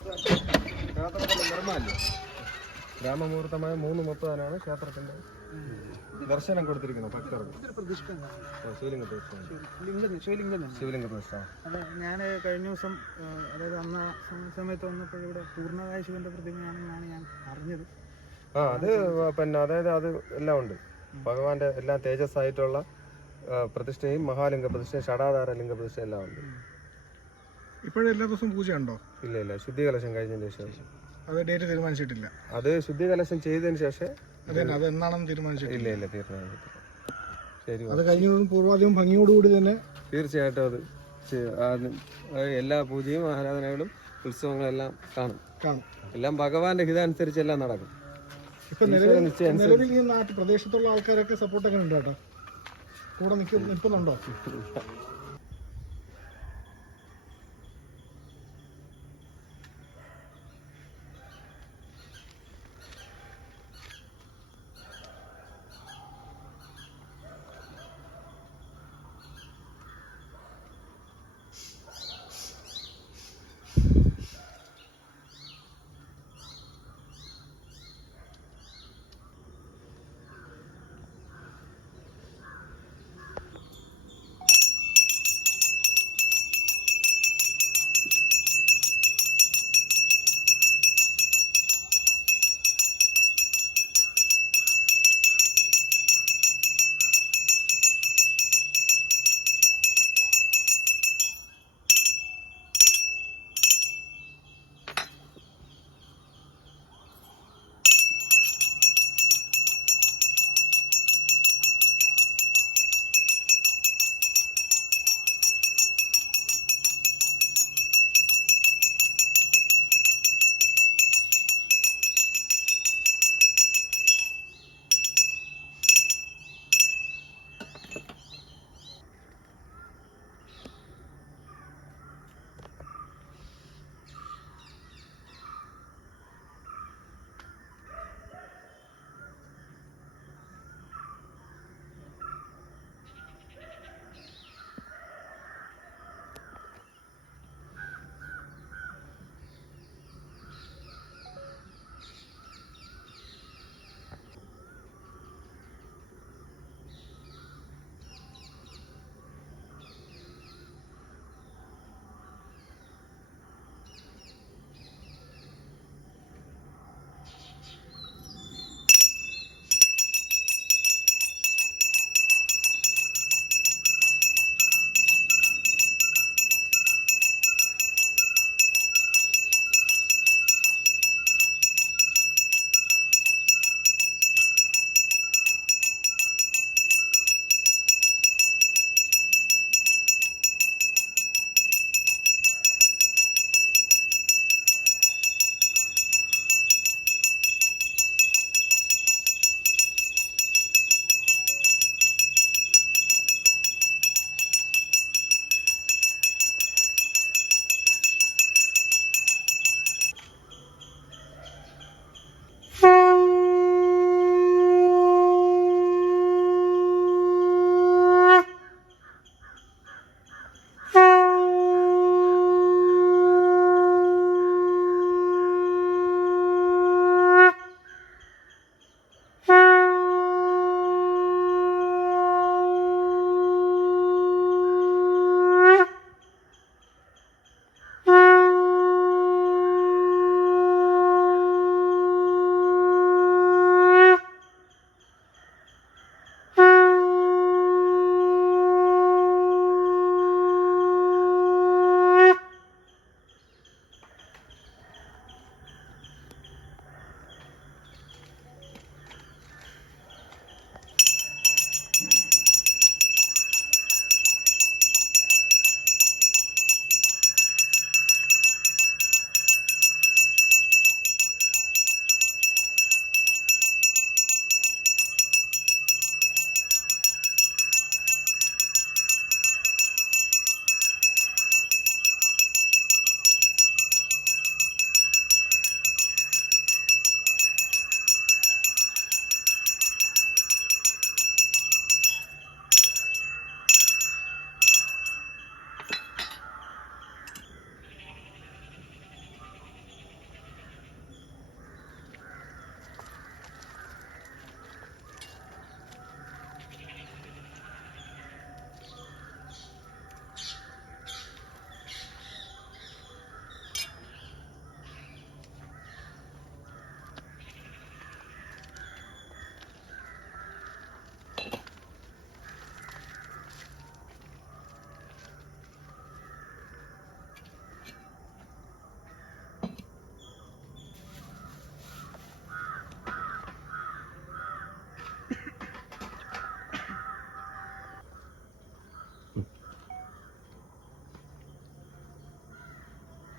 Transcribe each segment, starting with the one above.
ക്ഷേത്രത്തിന്റെ നിർമ്മാല്യം രാമമുഹൂർത്തമായ 3 മുപ്പതിനാണ് ക്ഷേത്രത്തിന്റെ ദർശനം കൊടുത്തിരിക്കുന്നത് ഭക്തർക്ക്. ശിവലിംഗ പ്രതിഷ്ഠ. അതെ, ഞാൻ കഴിഞ്ഞ ദിവസം അതായത് അന്ന് സമയത്ത് വന്നപ്പോൾ ഇവിടെ പൂർണ്ണകായ ശിവന്റെ പ്രതിമയാണ് ഞാൻ അറിഞ്ഞത്. അത് പിന്നെ അതായത് അത് എല്ലാം ഉണ്ട്. ഭഗവാന്റെ എല്ലാം തേജസ്സായിട്ടുള്ള പ്രതിഷ്ഠയും മഹാലിംഗ പ്രതിഷ്ഠയും ഷടാധാര ലിംഗ പ്രതിഷ്ഠ എല്ലാം ഉണ്ട്. ഇപ്പോഴും എല്ലാ ദിവസവും പൂജ ഉണ്ടോ? ഇല്ല, ശുദ്ധി കലശം കഴിഞ്ഞതിന് ശേഷം. അത് ഡേറ്റ് തീരുമാനിച്ചിട്ടില്ല. അത് ശുദ്ധി കലശം ചെയ്തതിന് ശേഷം അത് എന്നാണെന്ന് തീരുമാനിച്ചിട്ടില്ല. ഇല്ല തീരുമാനിച്ചിട്ടില്ല. ശരി, അത് കഴിഞ്ഞ പൂർവാധികം ഭംഗിയോടുകൂടി തന്നെ തീർച്ചയായിട്ടും അത് എല്ലാ പൂജയും ആരാധനകളും ഉത്സവങ്ങളെല്ലാം കാണും. എല്ലാം ഭഗവാന്റെ ഹിതാനുസരിച്ചെല്ലാം നടക്കും. ഇപ്പൊ നിലവിൽ ഈ പ്രദേശത്തുള്ള ആൾക്കാരൊക്കെ സപ്പോർട്ടൊക്കെ ഉണ്ട് കേട്ടോ, കൂടെ നിൽക്കുന്നുണ്ടോ?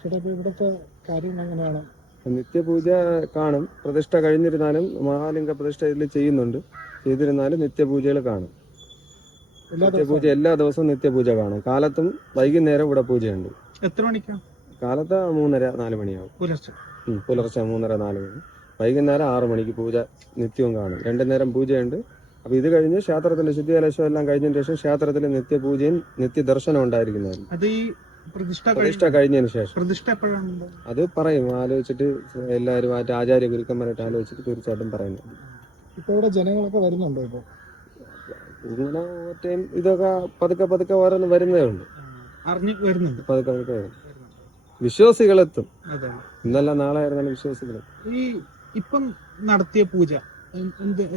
ചേട്ടാ ഇപ്പൊ ഇവിടുത്തെ കാര്യം എങ്ങനെയാണ്? നിത്യപൂജ കാണും. പ്രതിഷ്ഠ കഴിഞ്ഞിരുന്നാലും മഹാലിംഗ പ്രതിഷ്ഠ ഇതിൽ ചെയ്യുന്നുണ്ട്. ചെയ്തിരുന്നാലും നിത്യപൂജകൾ കാണും. നിത്യപൂജ എല്ലാ ദിവസവും നിത്യപൂജ കാണും. കാലത്തും വൈകുന്നേരം ഇവിടെ പൂജയുണ്ട്. എത്ര മണിക്കാ? കാലത്ത് 3:30-4 മണിയാവും. പുലർച്ചെ പുലർച്ചെ 3:30-4 മണി. വൈകുന്നേരം 6 മണിക്ക് പൂജ നിത്യവും കാണും. 2 നേരം പൂജയുണ്ട്. അപ്പൊ ഇത് കഴിഞ്ഞ് ക്ഷേത്രത്തിന്റെ ശുദ്ധികലശം എല്ലാം കഴിഞ്ഞതിന് ശേഷം ക്ഷേത്രത്തിൽ നിത്യപൂജയും നിത്യദർശനം ഉണ്ടായിരിക്കുന്നതായിരുന്നു. അത് ഈ പ്രതിഷ്ഠ കഴിഞ്ഞതിന് ശേഷം പ്രതിഷ്ഠ എപ്പോഴാണ്? അത് പറയും. ആലോചിച്ചിട്ട് എല്ലാവരും ആയിട്ട് ആചാര്യ ഗുരുക്കന്മാരായിട്ട് ആലോചിച്ചിട്ട് തീർച്ചയായിട്ടും പറയുന്നത്. ഇപ്പൊ ഇവിടെ ജനങ്ങളൊക്കെ വരുന്നുണ്ടോ? ഇപ്പൊ ഇങ്ങനെ ടൈം ഇതൊക്കെ പതുക്കെ ഓരോന്ന് വരുന്നേ ഉള്ളൂ. അറിഞ്ഞു വരുന്നുണ്ട്. പതുക്കെ വരും. വിശ്വാസികളെത്തും. അതെ. ഇന്നല്ല നാളെ ആയിരുന്നാലും വിശ്വാസികൾ. ഈ ഇപ്പം നടത്തിയ പൂജ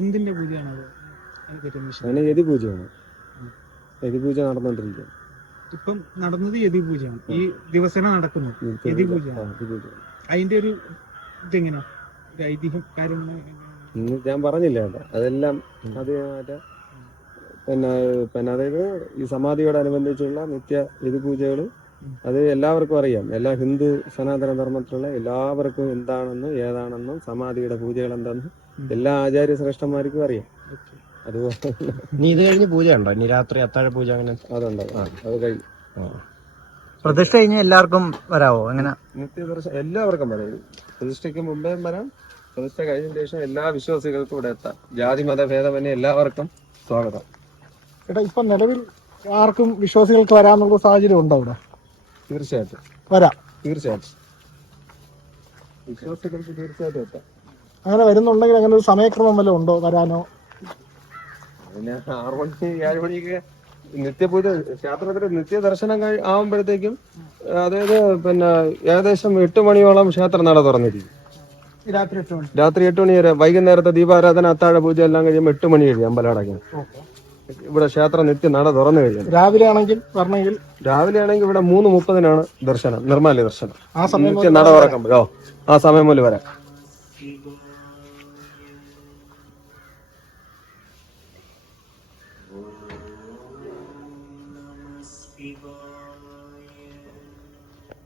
എന്തിന്റെ പൂജയാണ് അത്? അങ്ങനെ യതിപൂജയാണ്. യതിപൂജ നടന്നുകൊണ്ടിരിക്കുക. ഇപ്പം നടന്നത് യതിപൂജയാണ്. ഈ ദിവസേന നടക്കുന്നത് യതിപൂജയാണ്. അതിന്റെ ഒരു ഇതെങ്ങനെയാ? ഒരു ഐതിഹ്യം കാര്യങ്ങൾ ഞാൻ പറഞ്ഞില്ല കേട്ടോ. അതെല്ലാം അത് മറ്റേ പിന്നെ അതായത് ഈ സമാധിയോടനുബന്ധിച്ചുള്ള നിത്യ യതിപൂജകൾ അത് എല്ലാവർക്കും അറിയാം. എല്ലാ ഹിന്ദു സനാതന ധർമ്മത്തിലുള്ള എല്ലാവർക്കും എന്താണെന്നും ഏതാണെന്നും സമാധിയുടെ പൂജകൾ എന്താണെന്നും എല്ലാ ആചാര്യ ശ്രേഷ്ഠന്മാർക്കും അറിയാം. അതുപോലെ ഇനി ഇത് കഴിഞ്ഞ് പൂജ ഉണ്ടോ? ഇനി രാത്രി അത്താഴ പൂജ അങ്ങനെ അതുണ്ടാവും. അത് കഴിഞ്ഞു പ്രതിഷ്ഠ കഴിഞ്ഞ് എല്ലാവർക്കും വരാവോ? എങ്ങനെ? നിത്യദർശനം എല്ലാവർക്കും വരാം. പ്രതിഷ്ഠയ്ക്ക് മുമ്പേ വരാം. പ്രതിഷ്ഠ കഴിഞ്ഞതിന് ശേഷം എല്ലാ വിശ്വാസികൾക്കും ഇവിടെ എത്താം. ജാതി മത ഭേദമന്യേ എല്ലാവർക്കും സ്വാഗതം. ചേട്ടാ ഇപ്പൊ നിലവിൽ ആർക്കും വിശ്വാസികൾക്ക് വരാനുള്ള സാഹചര്യം ഉണ്ടോ ഇവിടെ? തീർച്ചയായിട്ടും വരാം. തീർച്ചയായിട്ടും വിശ്വാസികൾക്ക് തീർച്ചയായിട്ടും എത്താം. അങ്ങനെ വരുന്നുണ്ടെങ്കിൽ അങ്ങനെ ഒരു സമയക്രമം വല്ലതും ഉണ്ടോ വരാനോ? പിന്നെ 6 മണിക്ക് 7 മണിക്ക് നിത്യപൂജ ക്ഷേത്രത്തിൽ നിത്യദർശനം ആവുമ്പോഴത്തേക്കും അതായത് പിന്നെ ഏകദേശം 8 മണിയോളം ക്ഷേത്രം നട തുറന്നിരിക്കും. രാത്രി 8 മണി. രാത്രി 8 മണി വരെ. വൈകുന്നേരത്തെ ദീപാരാധന അത്താഴ പൂജ എല്ലാം കഴിയുമ്പോൾ 8 മണി കഴിയും അമ്പലം അടയ്ക്കാൻ. ഇവിടെ ക്ഷേത്രം നിത്യം നട തുറന്നു കഴിയും. രാവിലെ ആണെങ്കിൽ വരണമെങ്കിൽ രാവിലെ ആണെങ്കിൽ ഇവിടെ 3:30-നാണ് ദർശനം, നിർമ്മാല്യ ദർശനം. ആ സമയം നിത്യം നട തുറക്കുമ്പോഴോ ആ സമയം മുതൽ വരാം. People